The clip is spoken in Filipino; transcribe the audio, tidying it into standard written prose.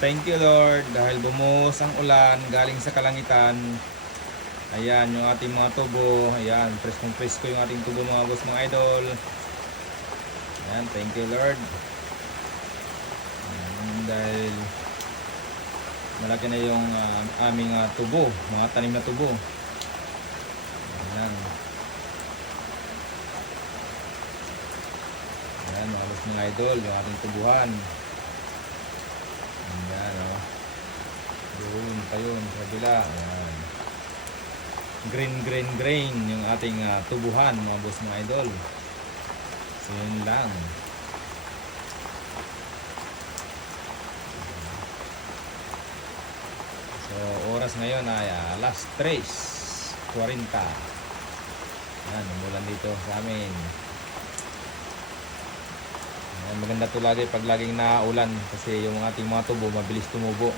Thank you Lord dahil bumuhos ang ulan galing sa kalangitan. Ayan yung ating mga tubo. Ayan, preskong presko yung ating tubo mga boss mga idol. Ayan, thank you Lord. Ayan, dahil malaki na yung aming tubo, mga tanim na tubo. Ayan. Ayan mga boss mga idol, yung ating tubuhan. Ayan o. Doon pa yun, sa kabila. Ayan. Green yung ating tubuhan mga boss mga idol. So yun lang. So oras ngayon ay alas 3:40. Ayan, umulan dito sa amin. Ayan, maganda to lagi pag laging naulan kasi yung ating mga tubo mabilis tumubo.